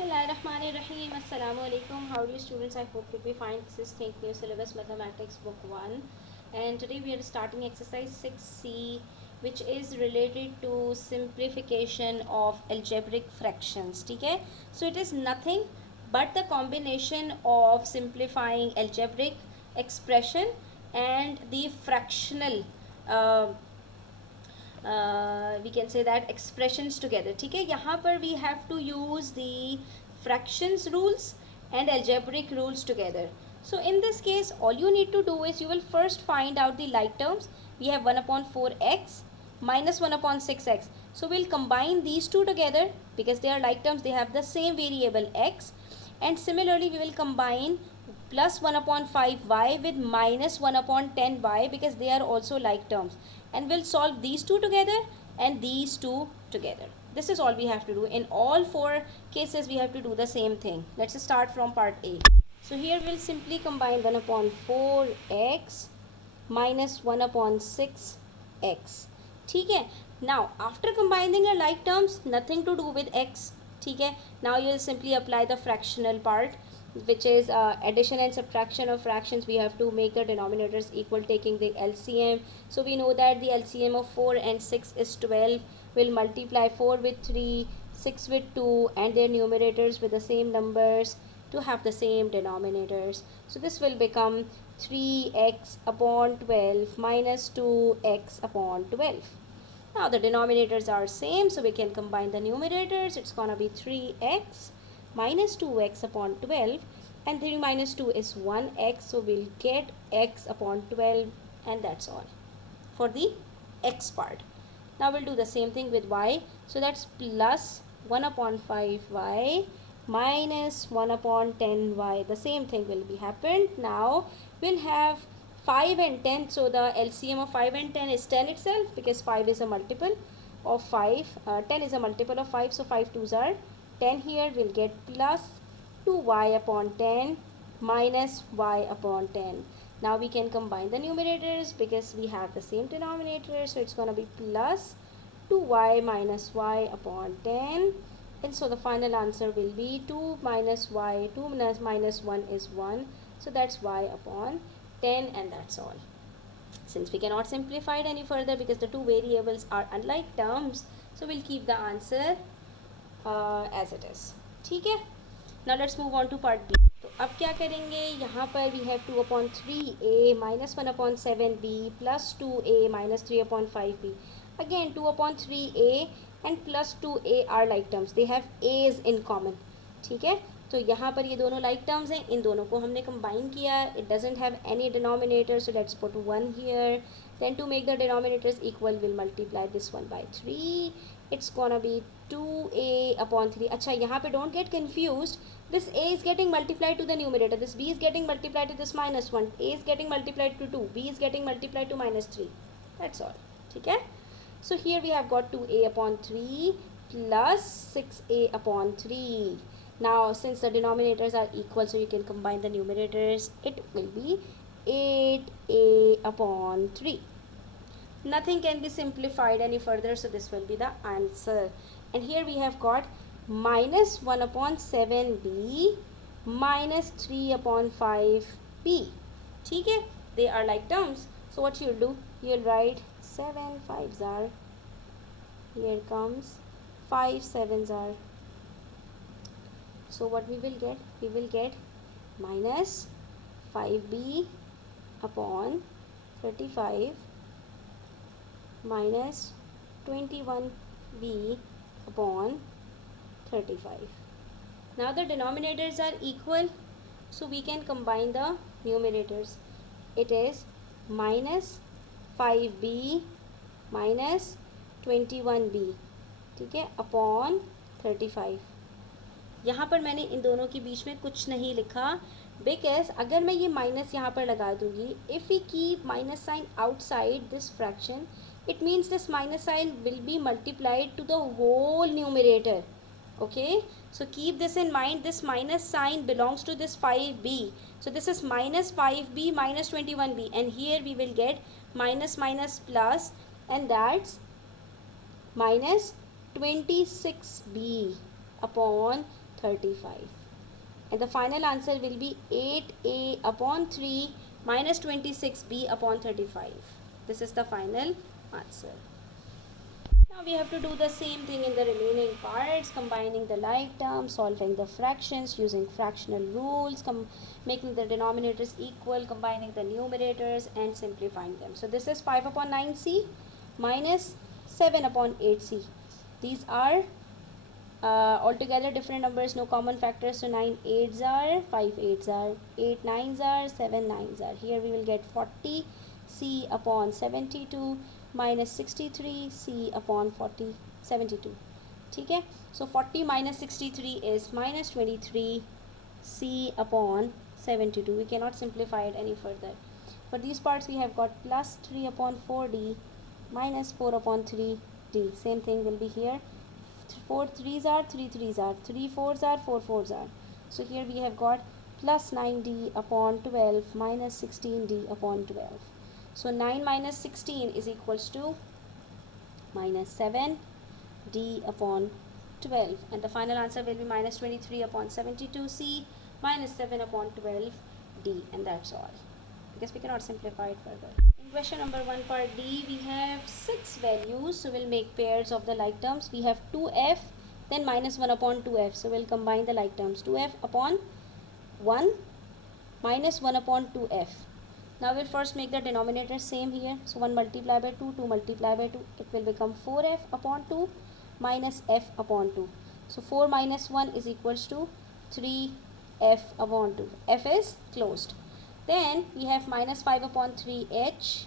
Bismillahirrahmanirrahim. Assalamu alaikum. How are you students? I hope you'll be fine. This is Think New Syllabus Mathematics Book 1. And today we are starting exercise 6C, which is related to simplification of algebraic fractions. Okay? So it is nothing but the combination of simplifying algebraic expression and the fractional uh, we can say that expressions together. ठीक है, यहाँ पर we have to use the fractions rules and algebraic rules together. So in this case all you need to do is you will first find out the like terms. We have 1 upon 4x minus 1 upon 6x. So we'll combine these two together because they are like terms, they have the same variable x. And similarly we will combine plus 1 upon 5y with minus 1 upon 10y because they are also like terms, and we'll solve these two together and these two together. This is all we have to do. In all four cases we have to do the same thing. Let's start from part A. So here we'll simply combine 1 upon 4x minus 1 upon 6x. ठीक है. Now after combining our like terms, nothing to do with x. ठीक है. Now you will simply apply the fractional part, which is addition and subtraction of fractions. We have to make the denominators equal taking the LCM. So we know that the LCM of 4 and 6 is 12. We'll multiply 4 with 3, 6 with 2 and their numerators with the same numbers to have the same denominators. So this will become 3x upon 12 minus 2x upon 12. Now the denominators are same, so we can combine the numerators. It's gonna be 3x minus 2x upon 12, and 3 minus 2 is 1x, so we'll get x upon 12, and that's all for the x part. Now we'll do the same thing with y. So that's plus 1 upon 5y minus 1 upon 10y. The same thing will be happened. Now we'll have 5 and 10. So the LCM of 5 and 10 is 10 itself, because 5 is a multiple of 5. 10 is a multiple of 5, so 5 2s are 10 here. We'll get plus 2y upon 10 minus y upon 10. Now we can combine the numerators because we have the same denominator. So it's going to be plus 2y minus y upon 10. And so the final answer will be 2 minus y. 2 minus 1 is 1. So that's y upon 10, and that's all. Since we cannot simplify it any further because the two variables are unlike terms, so we'll keep the answer as it is. ठीक है. Now let's move on to part B. तो अब क्या करेंगे, यहाँ पर we have 2 upon 3a minus 1 upon 7b plus 2a minus 3 upon 5b. Again 2 upon 3a and plus 2a are like terms. They have a's in common. ठीक है. तो यहाँ पर ये दोनों like terms हैं, इन दोनों को हमने combine किया. It doesn't have any denominator, so let's put 1 here. Then to make the denominators equal, we'll multiply this one by 3. It's gonna be 2a upon 3. अच्छा, यहाँ पे don't get confused. This a is getting multiplied to the numerator. This b is getting multiplied to this minus 1. A is getting multiplied to 2. B is getting multiplied to minus 3. That's all. ठीक है. So here we have got 2a upon 3 plus 6a upon 3. Now since the denominators are equal, so you can combine the numerators. It will be 8a upon 3. Nothing can be simplified any further, so this will be the answer. And here we have got minus 1 upon 7b minus 3 upon 5b. ठीक है. They are like terms. So what you'll do, you'll write 7 5s are, here comes 5 7s are. So what we will get minus 5b upon 35 minus 21b upon 35. Now the denominators are equal, so we can combine the numerators. It is minus 5b minus 21b, ठीक है, upon 35. यहाँ पर मैंने इन दोनों के बीच में कुछ नहीं लिखा, बिकॉज अगर मैं ये माइनस यहाँ पर लगा दूँगी, if we keep minus sign outside this fraction, it means this minus sign will be multiplied to the whole numerator. Okay, so keep this in mind. This minus sign belongs to this 5b, so this is minus 5b minus 21b, and here we will get minus minus plus, and that's minus 26b upon 35. And the final answer will be 8a upon 3 minus 26b upon 35. This is the final answer. Now we have to do the same thing in the remaining parts, combining the like terms, solving the fractions using fractional rules, making the denominators equal, combining the numerators and simplifying them. So this is 5 upon 9c minus 7 upon 8c. These are altogether different numbers, no common factors. So 9 8s are, 5 8s are, 8 9s are, 7 9s are. Here we will get 40 c upon 72 minus 63 c upon 72. Okay, so 40 minus 63 is minus 23 c upon 72. We cannot simplify it any further. For these parts we have got plus 3 upon 4d minus 4 upon 3d. Same thing will be here. 4 3s are, 3 3s are, 3 4s are, 4 4s are. So here we have got plus 9d upon 12 minus 16d upon 12. So 9 minus 16 is equals to minus 7d upon 12. And the final answer will be minus 23 upon 72c minus 7 upon 12d. And that's all, because we cannot simplify it further. In question number 1 part D, we have 6 values. So we'll make pairs of the like terms. We have 2f, then minus 1 upon 2f. So we'll combine the like terms. 2f upon 1 minus 1 upon 2f. Now we'll first make the denominator same here. So 1 multiplied by 2, 2 multiplied by 2. It will become 4f upon 2 minus f upon 2. So 4 minus 1 is equals to 3f upon 2. F is closed. Then we have minus 5 upon 3h,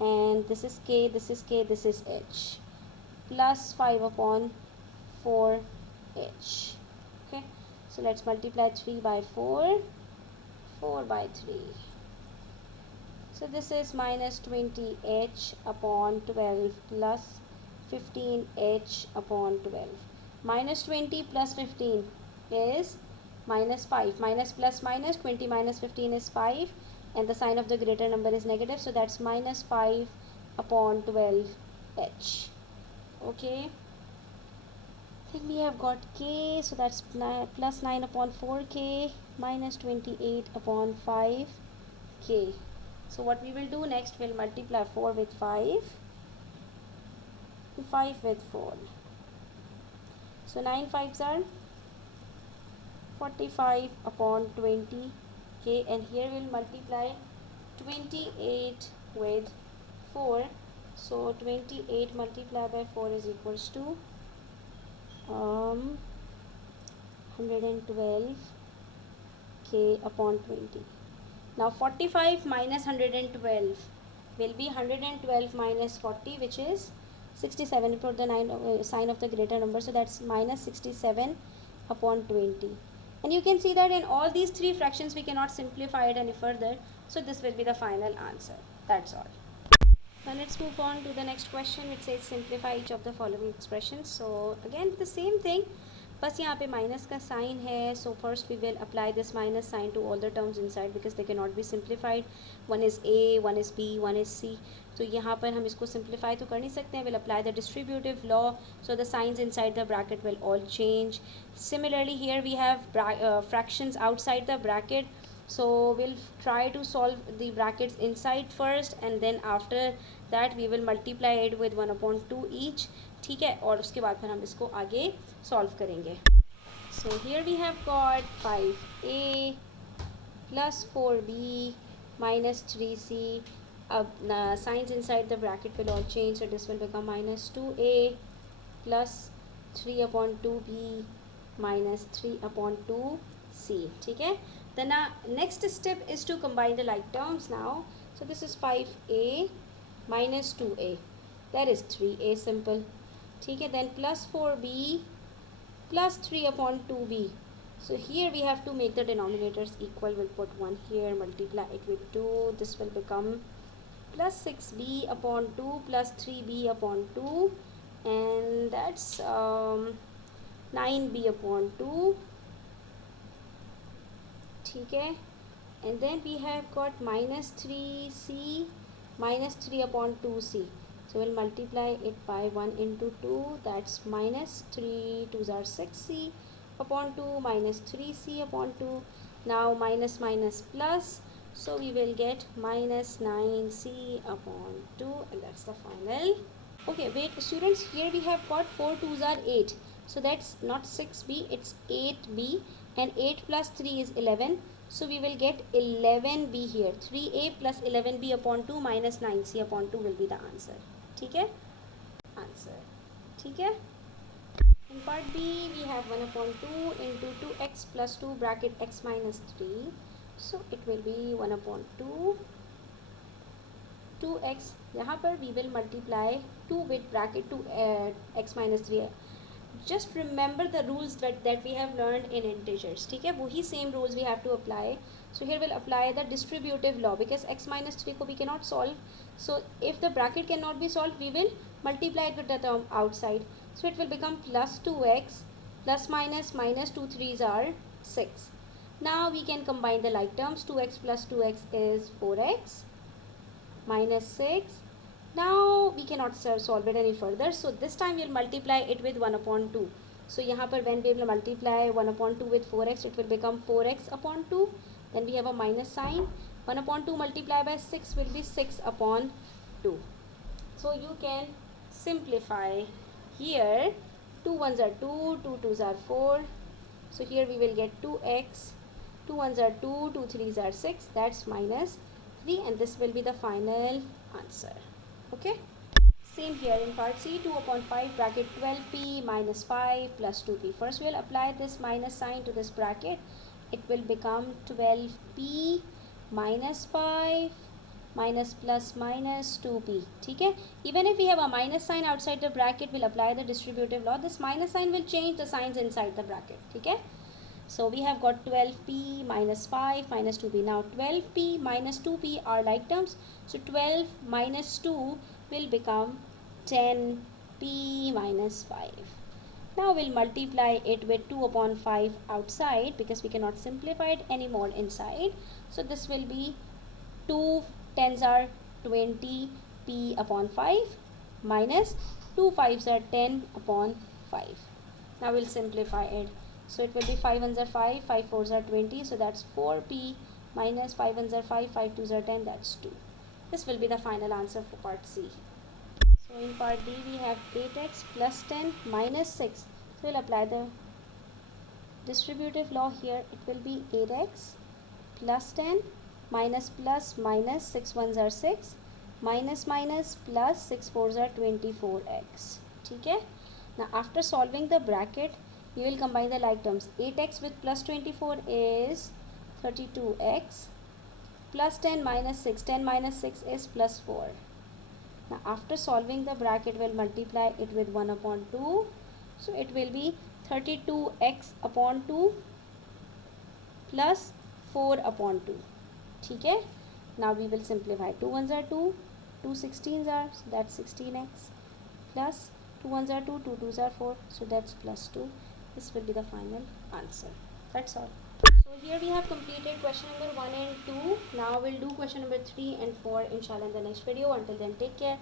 and this is k, this is k, this is h, plus 5 upon 4h. Okay, so let's multiply 3 by 4, 4 by 3. So this is minus 20h upon 12 plus 15h upon 12. Minus 20 plus 15 is minus 5. Minus plus minus, 20 minus 15 is 5, and the sign of the greater number is negative, so that's minus 5 upon 12h. Okay, then we have got k, so that's plus 9 upon 4k minus 28 upon 5k. So what we will do next, we'll multiply 4 with 5 and 5 with 4. So 9 5s are 45 upon 20k, and here we'll multiply 28 with 4. So 28 multiplied by 4 is equals to 112k upon 20. Now 45 minus 112 will be 112 minus 40, which is 67. Put the sign of the greater number, so that's minus 67 upon 20. And you can see that in all these 3 fractions we cannot simplify it any further, so this will be the final answer. That's all. Now let's move on to the next question. It says simplify each of the following expressions. So again the same thing, बस यहाँ पे minus का sign है. So first we will apply this minus sign to all the terms inside because they cannot be simplified. One is a, one is b, one is c. तो यहाँ पर हम इसको simplify तो कर नहीं सकते हैं. We'll apply the distributive law. So the signs inside the bracket will all change. Similarly here we have fractions outside the bracket. So we'll try to solve the brackets inside first, and then after that we will multiply it with 1 upon 2 each. ठीक है, और उसके बाद फिर हम इसको आगे solve करेंगे. So here we have got 5a plus 4b minus 3c. Signs inside the bracket will all change, so this will become minus 2a plus 3 upon 2b minus 3 upon 2c. ठीक है. Then next step is to combine the like terms now. So this is 5a minus 2a, that is 3a simple. ठीक है. Then plus 4b plus 3 upon 2b. So here we have to make the denominators equal. We'll put 1 here, multiply it with 2. This will become plus 6b upon 2 plus 3b upon 2, and that's 9b upon 2. ठीक है. And then we have got minus 3c minus 3 upon 2c. So we'll multiply it by 1 into 2, that's minus 3 2s are 6c upon 2 minus 3c upon 2. Now minus minus plus, so we will get minus 9c upon 2, and that's the final. Okay, wait students, here we have got 4 2s are 8, so that's not 6b, it's 8b, and 8 plus 3 is 11, so we will get 11b here. 3a plus 11b upon 2 minus 9c upon 2 will be the answer. ठीक है, answer. ठीक है. In part B we have 1 upon 2 into 2x plus 2 bracket x minus 3, so it will be 1 upon 2 2x, यहाँ पर we will multiply 2 with bracket 2 x minus 3. Just remember the rules that we have learned in integers. ठीक है, वही same rules we have to apply. So here we'll apply the distributive law, because x minus 3 को we cannot solve. So if the bracket cannot be solved, we will multiply it with the term outside. So it will become plus 2x plus minus minus 2 3s are 6. Now we can combine the like terms. 2x plus 2x is 4x minus 6. Now we cannot solve it any further, so this time we'll multiply it with 1 upon 2. So यहाँ पर when we will multiply 1 upon 2 with 4x, it will become 4x upon 2. Then we have a minus sign. 1 upon 2 multiplied by 6 will be 6 upon 2. So you can simplify here. 2 1s are 2, 2 2s are 4. So here we will get 2x, 2 1s are 2, 2 3s are 6, that's minus 3, and this will be the final answer. Okay, same here in part C. 2 upon 5 bracket 12p minus 5 plus 2p. First we will apply this minus sign to this bracket. It will become 12p minus 5 minus plus minus 2p. ठीक है, even if we have a minus sign outside the bracket, we'll apply the distributive law. This minus sign will change the signs inside the bracket. ठीक है, so we have got 12p minus 5 minus 2p. Now 12p minus 2p are like terms, so 12 minus 2 will become 10p minus 5. Now we'll multiply it with 2 upon 5 outside, because we cannot simplify it anymore inside. So this will be 2 10s are 20p upon 5 minus 2 5s are 10 upon 5. Now we'll simplify it. So it will be 5 1s are 5, 5 4s are 20, so that's 4p minus 5 1s are 5, 5 2s are 10, that's 2. This will be the final answer for part C. So in part D we have 8x plus 10 minus 6. So we'll apply the distributive law here. It will be 8x plus 10 minus plus minus 6 1s are 6 minus minus plus 6 4s are 24x. ठीक है, now after solving the bracket, we will combine the like terms. 8x with plus 24 is 32x plus 10 minus 6. 10 minus 6 is plus 4. Now after solving the bracket, we'll multiply it with 1 upon 2. So it will be 32x upon 2 plus 4 upon 2. ठीक है, now we will simplify. 2 1s are 2, 2 16s are, so that's 16x plus 2 1s are 2, 2 2s are 4, so that's plus 2. This will be the final answer. That's all. So here we have completed question number 1 and 2. Now we'll do question number 3 and 4 inshallah in the next video. Until then, take care.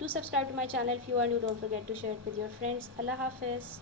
Do subscribe to my channel if you are new. Don't forget to share it with your friends. Allah Hafiz.